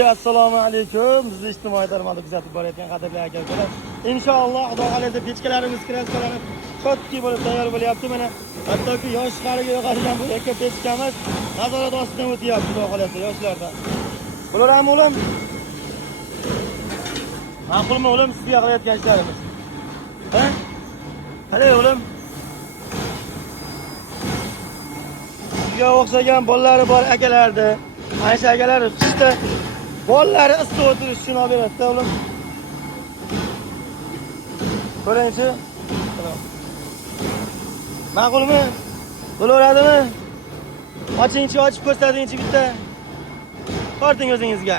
Assalomu alaykum. Sizni ijtimoiy tarmoqda kuzatib borayotgan qadrli aka-ukalar. Inshaalloh Xudo xolasa pechkalarimiz, kraskalari chotki bo'lib tayyor bo'lyapti. Mana hattoki yosh qariga yo'qadigan bu yakka pechkamiz nazorat ostidan o'tyapti Xudo xolasa yoshlardan. Bularmi o'g'lim? Ma'qulmi o'g'lim sizga qilayotgan ishlarimiz? Ha? Qalay o'g'lim? Sizga o'xshagan bolalari bor akalardi. Ayşe akalar qishda bolalari issiq o'tirish uchun olib beradi o'g'lim. Ko'ringchi. Ma'qulmi? Bo'laveradimi? Ochingchi, ochib ko'rsatingchi bitta. Torting o'zingizga.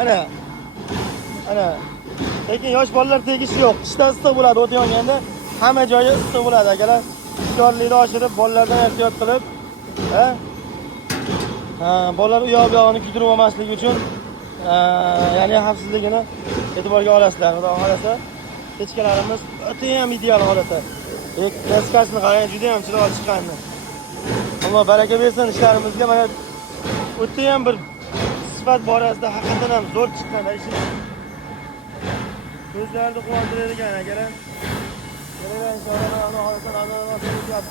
Ana. Ana. Lekin yosh bolalar tegishi yo'q. Qishda issiq bo'ladi, o't yonganda hamma joyi issiq bo'ladi akalar. Hushyorlikni oshirib, bolalardan ehtiyot qilib, bolalar u yoq bu yog'ini kuydirib olmasligi uchun ya'ni xavfsizligini e'tiborga olasizlar. Xudo xolasa pechkalarimiz o'ta ham ideal holatda. Kraskasini qarang, juda ham chiroyli chiqqanini. Alloh baraka bersin ishlarimizga. Mana o'ta ham bir sifat borasida haqiqatan ham zo'r chiqqan ishimiz. Ko'zlarni quvontiradigan akalar. Keling inshaalloh Alloh xolasa nazorat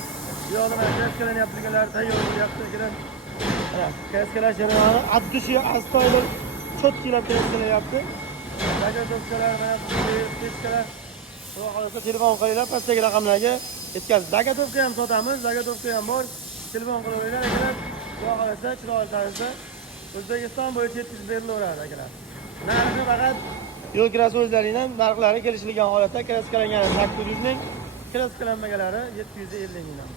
bu yoqda mana kraskalanayotganlar tayyor bo'lyapti akalar. Kraskalar jarayoni addishi astoydil cho'tkilab kraskalayapti. Zagotovkalar mana pechkalar. Xudo xolasa telefon qilinglar, pastdagi raqamlarga yetkazib. Zagotovka ham sotamiz, zagotovka ham bor. Telefon qilaveringlar akalar. Xudo xolasa chiroyli tarzda O'zbekiston bo'yicha yetkazib berilaveradi akalar. Narxi faqat yo'l kirasi o'zlarining narxlari kelishilgan holatda kraskalangan 800 ming, kraskalanmaganlari 750 ming.